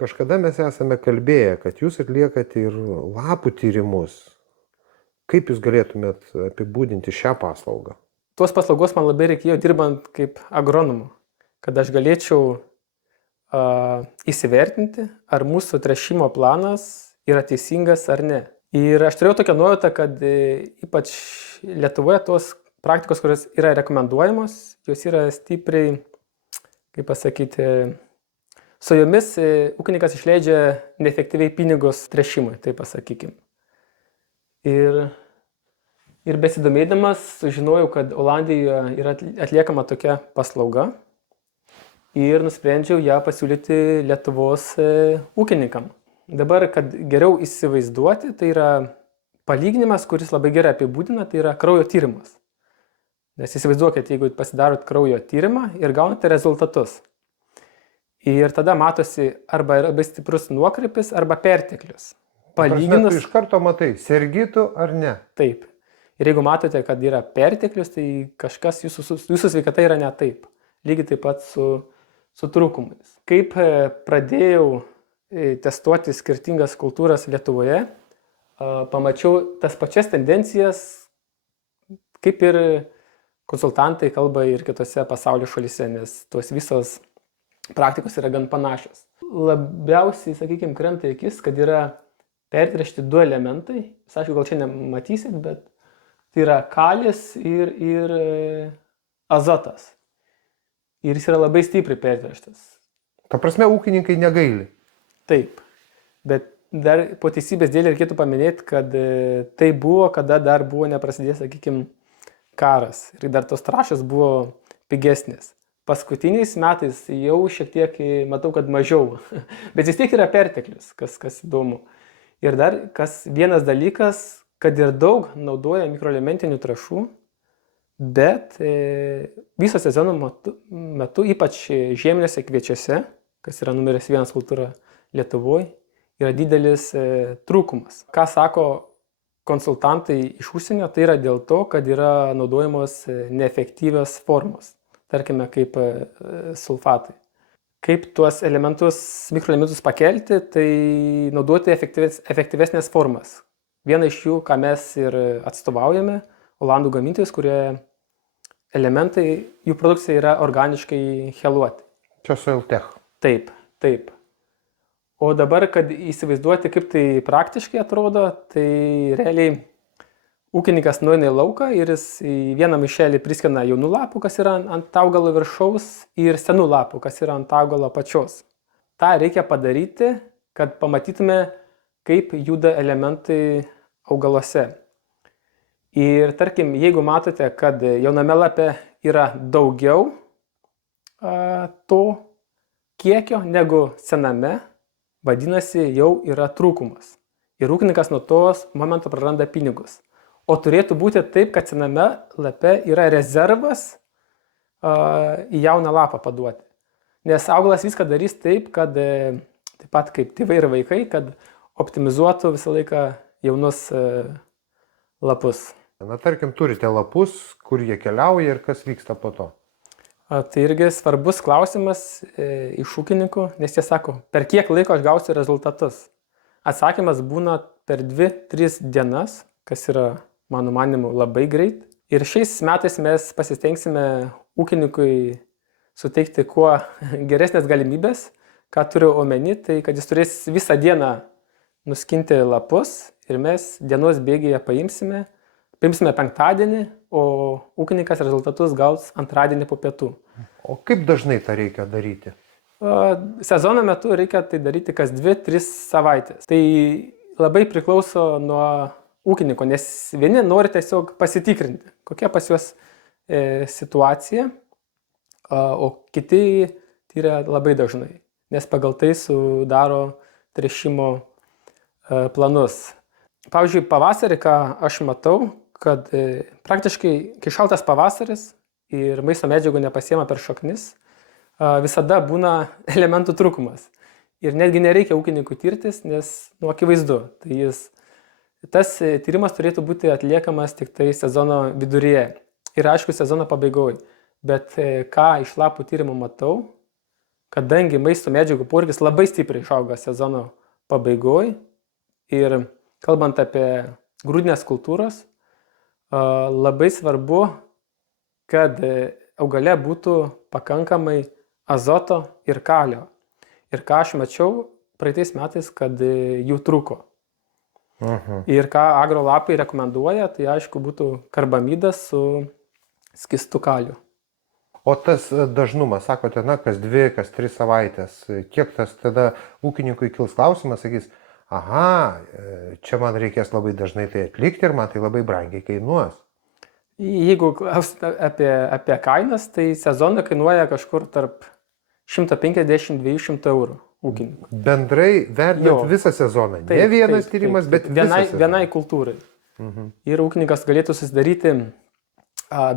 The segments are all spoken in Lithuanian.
Kažkada mes esame kalbėję, kad jūs atliekate ir lapų tyrimus. Kaip jūs galėtumėt apibūdinti šią paslaugą? Tos paslaugos man labai reikėjo dirbant kaip agronomu, kad aš galėčiau įsivertinti, ar mūsų tręšimo planas yra teisingas ar ne. Ir aš turėjau tokią nuojautą, kad ypač Lietuvoje tos praktikos, kurios yra rekomenduojamos, jos yra stipriai, kaip pasakyti, su jomis ūkininkas išleidžia neefektyviai pinigus tręšimui, taip pasakykim. Ir besidomėdamas sužinojau, kad Olandijoje yra atliekama tokia paslauga ir nusprendžiau ją pasiūlyti Lietuvos ūkininkam. Dabar, kad geriau įsivaizduoti, tai yra palyginimas, kuris labai gerai apibūdina, tai yra kraujo tyrimas. Nes įsivaizduokit, jeigu pasidarot kraujo tyrimą ir gaunate rezultatus. Ir tada matosi arba labai stiprus nuokrypis, arba perteklius. Palyginus... Tu iš karto matai, sergytų ar ne? Taip. Ir jeigu matote, kad yra perteklius, tai kažkas jūsų sveikata yra ne taip. Lygiai taip pat su trūkumais. Kaip pradėjau testuoti skirtingas kultūras Lietuvoje, pamačiau tas pačias tendencijas, kaip ir konsultantai kalba ir kitose pasaulio šalyse, nes tos visos praktikos yra gan panašios. Labiausiai, sakykime, krenta į akis, kad yra pertręšti du elementai. Aišku, gal čia nematysit, bet tai yra kalis ir azotas. Ir jis yra labai stipriai pertręštas. Ta prasme, ūkininkai negaili. Taip, bet dar po teisybės dėlį reikėtų paminėti, kad tai buvo, kada dar buvo neprasidėjęs, sakykime, karas. Ir dar tos trąšos buvo pigesnės. Paskutiniais metais jau šiek tiek matau, kad mažiau. Bet vis tiek yra perteklius, kas įdomu. Ir dar vienas dalykas, kad ir daug naudoja mikroelementinių trąšų, bet viso sezono metu, ypač žieminiuose kviečiuose, kas yra numeris 1 kultūra Lietuvoje, yra didelis trūkumas. Ką sako konsultantai iš užsienio, tai yra dėl to, kad yra naudojamos neefektyvios formos, tarkime kaip sulfatai. Kaip tuos mikroelementus pakelti, tai naudoti efektyvesnės formas. Viena iš jų, ką mes ir atstovaujame, Olandų gamintojus, kurie elementai, jų produkcija yra organiškai cheluoti. Čia Soiltech. Taip. O dabar, kad įsivaizduoti, kaip tai praktiškai atrodo, tai realiai ūkininkas nueina į lauką ir jis į vieną maišelį priskina jaunų lapų, kas yra ant augalo viršaus, ir senų lapų, kas yra ant augalo pačios. Ta reikia padaryti, kad pamatytume, kaip juda elementai augaluose. Ir tarkim, jeigu matote, kad jauname lape yra daugiau to kiekio negu sename, vadinasi, jau yra trūkumas. Ir ūkininkas nuo tos momento praranda pinigus. O turėtų būti taip, kad sename lape yra rezervas į jauną lapą paduoti. Nes augalas viską darys taip, kad taip pat kaip tėvai ir vaikai, kad optimizuotų visą laiką jaunus lapus. Na, tarkim, turite lapus, kur jie keliauja ir kas vyksta po to. Tai irgi svarbus klausimas iš ūkininkų, nes jie sako, per kiek laiko aš gausiu rezultatus. Atsakymas būna per 2-3 dienas, kas yra, mano manimu, labai greit. Ir šiais metais mes pasistengsime ūkininkui suteikti kuo geresnės galimybės. Ką turiu omeny, tai kad jis turės visą dieną nuskinti lapus ir mes dienos bėgyje paimsime penktadienį, o ūkininkas rezultatus gaus antradienį po pietų. O kaip dažnai tą reikia daryti? Sezono metu reikia tai daryti kas 2-3 savaitės. Tai labai priklauso nuo ūkininko, nes vieni nori tiesiog pasitikrinti, kokia pas juos situacija, o kiti tyria labai dažnai, nes pagal tai sudaro tręšimo planus. Pavyzdžiui, pavasarį, ką aš matau, kad praktiškai, kai šaltas pavasaris ir maisto medžiagų nepasiema per šaknis, visada būna elementų trūkumas. Ir netgi nereikia ūkininkų tirtis, nes akivaizdu. Tas tyrimas turėtų būti atliekamas tik tai sezono viduryje ir aišku sezono pabaigoje. Bet ką iš lapų tyrimo matau, kadangi maisto medžiagų poreikis labai stipriai išauga sezono pabaigoje ir kalbant apie grūdinės kultūros, labai svarbu, kad augale būtų pakankamai azoto ir kalio. Ir ką aš mačiau praeitais metais, kad jų trūko. Ir ką agrolapai rekomenduoja, tai aišku būtų karbamidas su skistu kaliu. O tas dažnumas, sakote, kas 2, kas 3 savaitės, kiek tas tada ūkininkui kils klausimas, sakys, aha, čia man reikės labai dažnai tai atlikti ir man tai labai brangiai kainuos. Jeigu klausite apie kainas, tai sezoną kainuoja kažkur tarp 150-200 eurų ūkininkui. Bendrai vertinant visą sezoną, ne vienas tyrimas, bet vienai kultūrai. Ir ūkininkas galėtų susidaryti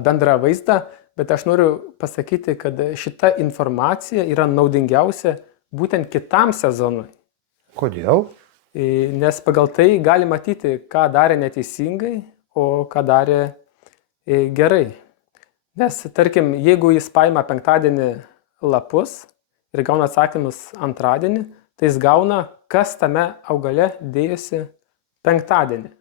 bendrą vaizdą, bet aš noriu pasakyti, kad šita informacija yra naudingiausia būtent kitam sezonui. Kodėl? Nes pagal tai gali matyti, ką darė neteisingai, o ką darė gerai. Nes, tarkim, jeigu jis paima penktadienį lapus ir gauna atsakymus antradienį, tai jis gauna, kas tame augale dėjosi penktadienį.